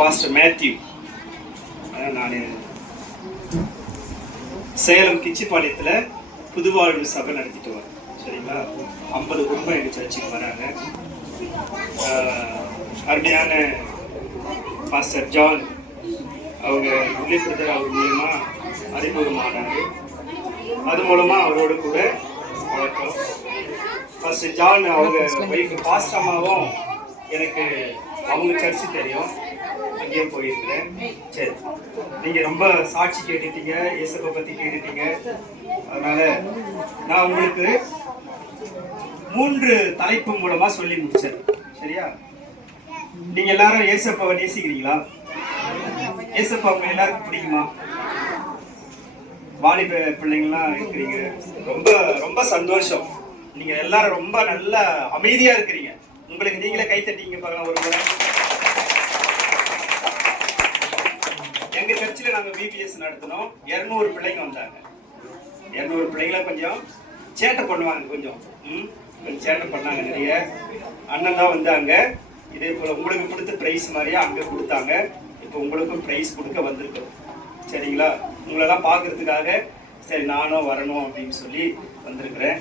Pastor Matthew. நான் சேலம் கிச்சிப்பாளையத்தில் புதுவாழ்வு சபை நடத்திட்டு வரேன். சரிங்களா? 50 குடும்பம் எங்கள் சர்ச்சுக்கு வராங்க. அருமையான பாஸ்டர் ஜான் அவங்க முல்லை பிரதர் அவர் மூலமா அறிமுகமானார். அது மூலமா அவரோடு கூட வழக்கம். பாஸ்டர் ஜான் அவங்க ஒய்ஃப் பாஸ்டம்மாவும் எனக்கு அவங்க சர்ச்சு தெரியும், அங்கேயும் போயிருக்கிறேன். சரி, நீங்கள் ரொம்ப சாட்சி கேட்டுட்டீங்க, இயேசுவை பற்றி கேட்டுட்டீங்க. அதனால நான் உங்களுக்கு 3 தலைப்பு மூலமா சொல்லி முடிச்சேன். சரியா? நீங்க எல்லாரும் இயேசுவை நேசிக்கிறீங்களா? இயேசுப்பா உங்க எல்லாருக்கும் பிடிக்குமா? வாலிப பிள்ளைங்களாம் இருக்கிறீங்க, ரொம்ப ரொம்ப சந்தோஷம். நீங்க எல்லாரும் ரொம்ப நல்ல அமைதியா இருக்கிறீங்க. உங்களுக்கு நீங்களே கை தட்டிங்க பார்க்கலாம் ஒரு முறை. எங்க சர்ச்சில் நாங்கள் பிபிஎஸ் நடத்தினோம். 200 பிள்ளைங்க வந்தாங்க. 200 பிள்ளைங்கள கொஞ்சம் சேட்டை பண்ணுவாங்க, கொஞ்சம் சேட்டை பண்ணாங்க. நிறைய அண்ணன் தான் வந்தாங்க. இதே போல உங்களுக்கு கொடுத்த பிரைஸ் மாதிரியே அங்கே கொடுத்தாங்க. இப்போ உங்களுக்கும் பிரைஸ் கொடுக்க வந்திருக்கோம். சரிங்களா? உங்களெல்லாம் பார்க்கறதுக்காக சரி நானும் வரணும் அப்படின்னு சொல்லி வந்திருக்கிறேன்.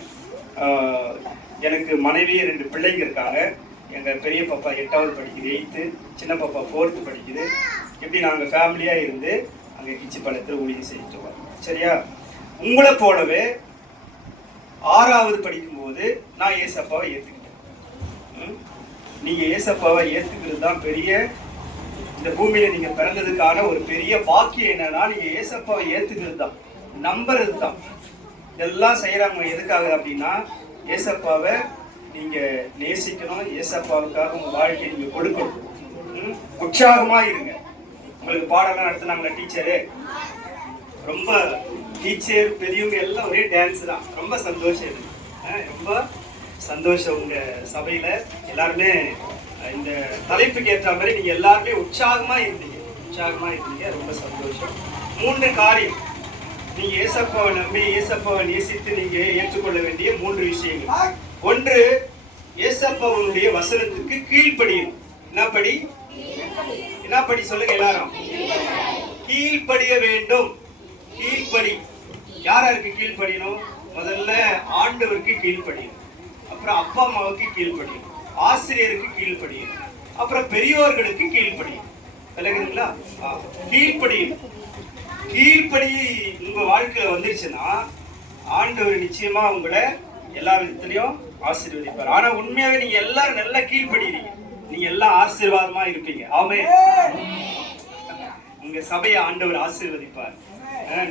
எனக்கு மனைவி 2 பிள்ளைங்க இருக்காங்க. எங்கள் பெரிய பாப்பா 8வது படிக்குது, 8th, சின்ன பாப்பா 4th படிக்குது. இப்படி நாங்கள் ஃபேமிலியாக இருந்து அங்கே கிச்சிப்பாளையத்தில் ஊழியம் செஞ்சுட்டு வரோம். சரியா? உங்களை போலவே 6வது படிக்கும்போது நான் ஏசப்பாவை ஏற்றுக்கிட்டேன். நீங்கள் ஏசப்பாவை ஏற்றுக்கிறது தான் பெரிய, இந்த பூமியில் நீங்கள் பிறந்ததுக்கான ஒரு பெரிய பாக்கியம். என்னன்னா நீங்கள் ஏசப்பாவை ஏற்றுக்கிறது தான், நம்புறது தான். இதெல்லாம் செய்கிறாங்க எதுக்காக அப்படின்னா, ஏசப்பாவை நீங்கள் நேசிக்கணும், ஏசப்பாவுக்காக உங்கள் வாழ்க்கையை நீங்கள் கொடுக்கணும். உற்சாகமாக இருங்க. உங்களுக்கு பாடலாம் நடத்தினாங்களா டீச்சரு? ரொம்ப டீச்சர் பெரியவங்க எல்லாம் ஒரே டான்ஸ் தான். ரொம்ப சந்தோஷம் இது, ரொம்ப சந்தோஷம். உங்கள் சபையில் எல்லாருமே இந்த தலைப்புக்கு ஏற்ற மாதிரி நீங்கள் எல்லாருமே உற்சாகமாக இருந்தீங்க, ரொம்ப சந்தோஷம். 3 காரியம் நீங்கள் ஏசப்பாவை நம்பி ஏசப்பாவை நேசித்து நீங்கள் ஏற்றுக்கொள்ள வேண்டிய 3 விஷயங்கள். 1, ஏசப்பாவுடைய வசனத்துக்கு கீழ்ப்படியும். என்னப்படி சொல்லுங்க எல்லாரும். கீழ்ப்படிய வேண்டும். கீழ்ப்படி. யாருக்கு கீழ்ப்படியணும்? முதல்ல ஆண்டவருக்கு கீழ்ப்படியும், அப்புறம் அப்பா அம்மாவுக்கு கீழ்ப்படியும், ஆசிரியருக்கு கீழ்ப்படியும், அப்புறம் பெரியோர்களுக்கு கீழ்ப்படியும். விளங்குதுங்களா? கீழ்ப்படியும். கீழ்ப்படி உங்க வாழ்க்கையில வந்துருச்சுன்னா ஆண்டவர் நிச்சயமா உங்களை எல்லா விதத்திலையும் ஆசீர்வதிப்பார். ஆனா உண்மையாவே நீங்க எல்லாரும் நல்லா கீழ்ப்படுறீங்க, நீங்க எல்லாம் ஆசீர்வாதமா இருப்பீங்க. ஆமென். உங்க சபையை ஆண்டவர் ஆசீர்வதிப்பார்.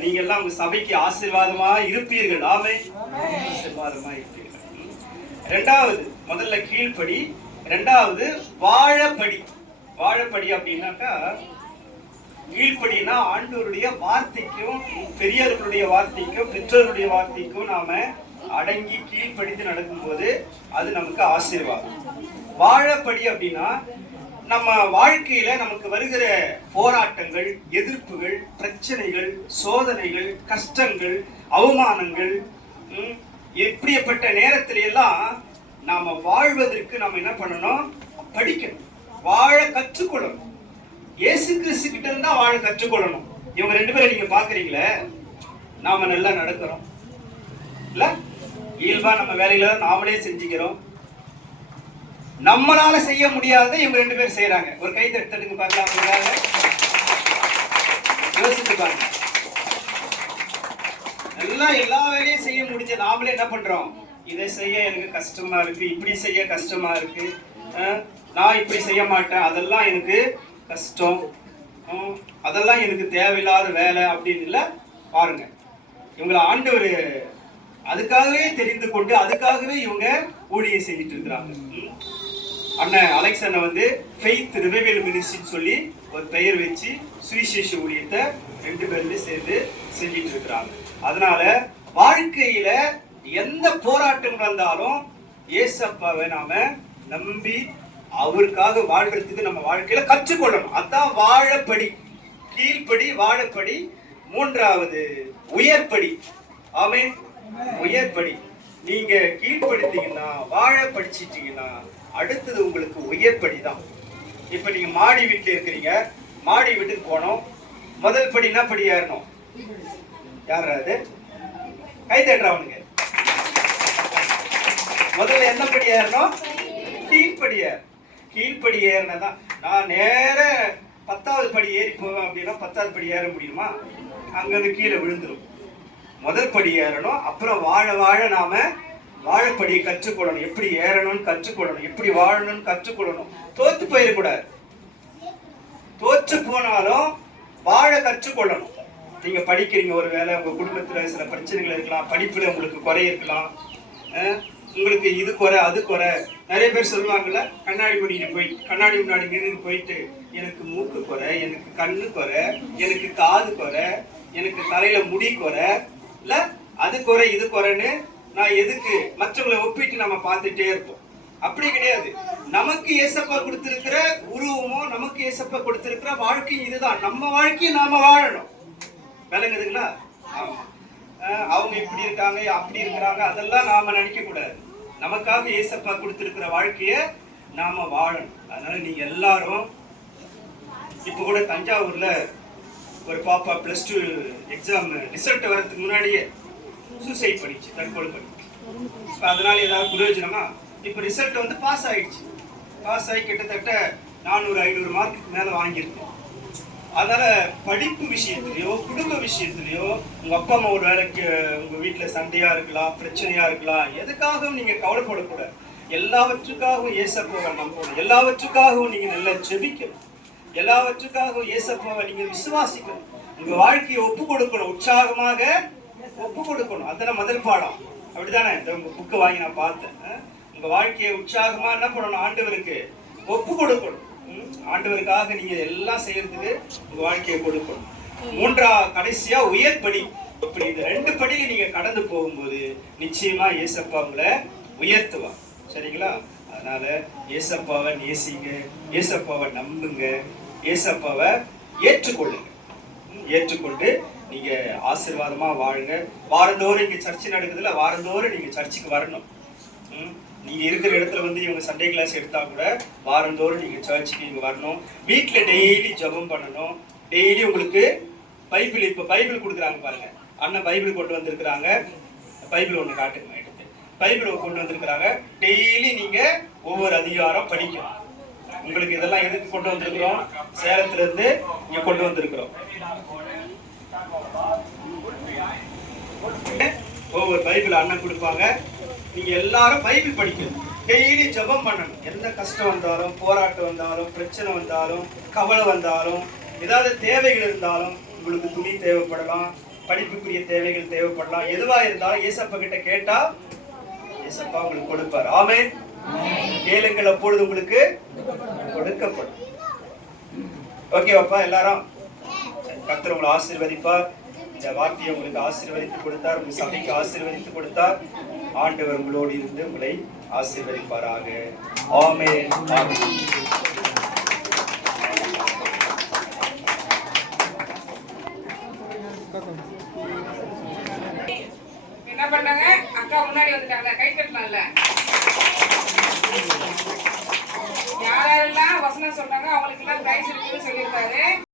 நீங்க எல்லாம் உங்க சபைக்கு ஆசீர்வாதமா இருப்பீர்கள். ஆமென். ஆசீர்வாதமா இருப்பீர்கள். 2வது, முதல்ல கீழ்ப்படி. 2வது வாழப்படி. வாழப்படி அப்படின்னாக்கா, கீழ்ப்படினா ஆண்டவருடைய வார்த்தைக்கும் பெரியவர்களுடைய வார்த்தைக்கும் பெற்றோருடைய வார்த்தைக்கும் நாம அடங்கி கீழ்ப்படித்து நடக்கும்போது அது நமக்கு ஆசீர்வாதம். வாழப்படி அப்படின்னா, நம்ம வாழ்க்கையில நமக்கு வருகிற போராட்டங்கள், எதிர்ப்புகள், பிரச்சனைகள், சோதனைகள், கஷ்டங்கள், அவமானங்கள், எப்படிப்பட்ட நேரத்தில எல்லாம் நாம வாழ்வதற்கு நம்ம என்ன பண்ணணும்? படிக்கணும், வாழ கற்றுக்கொள்ளணும். இயேசு கிறிஸ்து கிட்ட இருந்தா வாழ கற்றுக்கொள்ளணும். இவங்க 2 பேரை நீங்க பாக்குறீங்களே, நாம நல்லா நடக்கிறோம் இல்ல, இயல்பா நம்ம வேலையில நாமளே செஞ்சுக்கிறோம். நம்மளால செய்ய முடியாத இவங்க 2 பேர் செய்யறாங்க. ஒரு கை தட்டுங்க பார்க்கலாம். யோசிச்சு பாருங்க. எல்லாம் எல்லா வேலையும் செய்ய முடிஞ்ச நாமளே என்ன பண்றோம்? இதை செய்ய எனக்கு கஷ்டமா இருக்கு, இப்படி செய்ய கஷ்டமா இருக்கு, நான் இப்படி செய்ய மாட்டேன், அதெல்லாம் எனக்கு கஷ்டம், அதெல்லாம் எனக்கு தேவையில்லாத வேலை அப்படின்னு இல்லை. பாருங்க, இவங்களை ஆண்டவர் அதுக்காகவே தெரிந்து கொண்டு அதுக்காகவே இவங்க ஊழியம் செஞ்சுட்டு இருக்கிறாங்க. அண்ணன் அலெக்ஸ் அண்ணன் வந்து ஃபெய்த் ரிவைவல் மினிஸ்ட்ரின்னு சொல்லி ஒரு பெயர் வச்சு சுவிசேஷ ஊழியத்தை 2 பேருமே சேர்ந்து செஞ்சிட்டு இருக்கிறாங்க. அதனால வாழ்க்கையில எந்த போராட்டம் வந்தாலும் ஏசப்பாவை நாம நம்பி அவருக்காக வாழ்றதுக்கு நம்ம வாழ்க்கையில கற்றுக்கொள்ளணும். அதான் வாழப்படி. கீழ்ப்படி, வாழப்படி. 3வது உயர்படி. ஆமென். உயர்படி. நீங்க கீழ்ப்படுத்தீங்கன்னா, வாழ படிச்சிட்டீங்கன்னா, அடுத்தது உங்களுக்கு உயர்படி தான். இப்ப நீங்க மாடி வீட்டுல இருக்கிறீங்க, மாடி வீட்டுக்கு போனோம். முதல் படி என்ன படி ஏறணும்? யாரா அது? கை தட்டுறவனுங்க. முதல்ல என்ன படி ஏறணும்? கீழ்படி ஏற. கீழ்படி ஏறினதான். நான் நேர 10வது படி ஏறி போவேன் அப்படின்னா 10வது படி ஏற முடியுமா? அங்கிருந்து கீழே விழுந்துடும். முதல் படி ஏறணும். அப்புறம் வாழ வாழ நாம வாழப்படியை கற்றுக்கொள்ளணும். எப்படி ஏறணும்னு கற்றுக்கொள்ளணும், எப்படி வாழணும்னு கற்றுக்கொள்ளணும். தோத்து போயிடக்கூடாது. தோற்று போனாலும் வாழ கற்றுக்கொள்ளணும். நீங்க படிக்கிறீங்க, ஒரு வேலை உங்க குடும்பத்துல சில பிரச்சனைகள் இருக்கலாம், படிப்புல உங்களுக்கு குறை இருக்கலாம், உங்களுக்கு இது குறை அது குறை. நிறைய பேர் சொல்லுவாங்கல்ல, கண்ணாடி முன்னாடி நின்று போயிட்டு எனக்கு மூக்கு குறை, எனக்கு கண்ணு குறை, எனக்கு காது குறை, எனக்கு தலையில முடி குறை, இல்ல அது குறை இது குறைன்னு நான் எதுக்கு மற்றவங்களை ஒப்பிட்டு நம்ம பார்த்துட்டே இருப்போம். அப்படி கிடையாது. நமக்கு ஏசப்பா கொடுத்திருக்கிற உருவமும் நமக்கு ஏசப்பா கொடுத்திருக்கிற வாழ்க்கையும் இதுதான். நம்ம வாழ்க்கையை நாம வாழணும். விளங்குதுங்களா? ஆமா. அவங்க இப்படி இருக்காங்க அப்படி இருக்கிறாங்க அதெல்லாம் நாம நினைக்க கூடாது. நமக்காக ஏசப்பா கொடுத்திருக்கிற வாழ்க்கைய நாம வாழணும். அதனால நீங்க எல்லாரும் இப்ப கூட தஞ்சாவூர்ல ஒரு பாப்பா +2 எக்ஸாம் ரிசல்ட் வர்றதுக்கு முன்னாடியே சூசைட் பண்ணிச்சு, தற்கொலை பண்ணிச்சு. அதனால ஏதாவது பிரயோஜனமா? இப்ப ரிசல்ட் வந்து பாஸ் ஆயிடுச்சு. பாஸ் ஆகி கிட்டத்தட்ட 400-500 மார்க்கு மேல வாங்கியிருக்கோம். அதனால படிப்பு விஷயத்திலயோ குடும்ப விஷயத்திலயோ உங்க அப்பா அம்மா ஒரு வேலைக்கு உங்க வீட்டுல சண்டையா இருக்கலாம், பிரச்சனையா இருக்கலாம், எதுக்காகவும் நீங்க கவலைப்படக்கூடாது. எல்லாவற்றுக்காகவும் ஏசப்பாவை நம்பணும். எல்லாவற்றுக்காகவும் நீங்க நல்லா ஜெபிக்கணும். எல்லாவற்றுக்காகவும் ஏசப்பாவை நீங்க விசுவாசிக்கணும். உங்க வாழ்க்கையை ஒப்பு கொடுக்கணும். உற்சாகமாக ஒப்பு கொடுக்கணும். அதான முதல் பாடம். அப்படித்தானே? உங்க புக்கை வாங்கி நான் பார்த்தேன். உங்க வாழ்க்கையை உற்சாகமா என்ன பண்ணணும்? ஆண்டவருக்கு ஒப்பு கொடுக்கணும். ஆண்டவருக்காக நீங்க எல்லாம் செய்யறதுக்கு உங்க வாழ்க்கையை கொடுக்கணும். கடைசியா உயர்படி. இப்படி இந்த 2 படியில நீங்க கடந்து போகும்போது நிச்சயமா ஏசப்பா உங்களை உயர்த்துவா. சரிங்களா? அதனால ஏசப்பாவை நேசிங்க, ஏசப்பாவை நம்புங்க, ஏசப்பாவை ஏற்றுக்கொள்ளுங்க. ஏற்றுக்கொண்டு நீங்க ஆசீர்வாதமா வாழுங்க. வாரந்தோறும் இங்க சர்ச்சை நடக்குதுல, வாரந்தோறும் நீங்க சர்ச்சுக்கு வரணும். நீங்க இருக்கிற இடத்துல வந்து இவங்க சண்டே கிளாஸ் எடுத்தா கூட வாரந்தோறும் நீங்க சர்ச்சுக்கு இங்க வரணும். வீட்டுல டெய்லி ஜெபம் பண்ணணும். டெய்லி உங்களுக்கு பைபிள், இப்ப பைபிள் கொடுக்குறாங்க பாருங்க. அண்ணன் பைபிள் கொண்டு வந்திருக்கிறாங்க. பைபிள் ஒண்ணு காட்டுங்க, எடுத்து பைபிள் கொண்டு வந்திருக்கிறாங்க. டெய்லி நீங்க ஒவ்வொரு அதிகாரம் படிக்கணும். உங்களுக்கு இதெல்லாம் எதுக்கு கொண்டு வந்திருக்கிறோம்? சேலத்துல இருந்து இங்க கொண்டு வந்திருக்கிறோம். ஒவ்வொரு பைபிள் அண்ணன் கொடுப்பாங்க. நீங்க எல்லாரும் பைபிள் படிக்கணும். டெய்லி ஜெபம் பண்ணணும். எந்த கஷ்டம் வந்தாலும், போராட்டம் வந்தாலும், பிரச்சனை வந்தாலும், கவலை வந்தாலும், ஏதாவது தேவைகள் இருந்தாலும், உங்களுக்கு துணி தேவைப்படலாம், படிப்புக்குரிய தேவைகள் தேவைப்படலாம், எதுவா இருந்தாலும் ஏசப்பா கிட்ட கேட்டா ஏசப்பா உங்களுக்கு கொடுப்பார். ஆமென். கேளுங்கள், அப்பொழுது உங்களுக்கு கொடுக்கப்படும். ஓகேவாப்பா? எல்லாரும் கர்த்தர் உங்களை ஆசீர்வதிப்பார். இந்த வார்த்தையை உங்களுக்கு ஆசீர்வதித்து கொடுத்தார், உங்க சபைக்கு ஆசீர்வதித்து கொடுத்தார். ஆண்டவர் உங்களோடு இருந்து உங்களை ஆசீர்வதிப்பாராக. ஆமென். என்ன பண்ணாங்க? அக்கா முன்னாடி வந்துட்டாங்க, கை கட்டலாம்ல. யாரெல்லாம் வசனம் சொன்னாங்க அவங்களுக்கு எல்லாம் பிரைஸ் இருக்குன்னு சொல்லியிருக்காரு.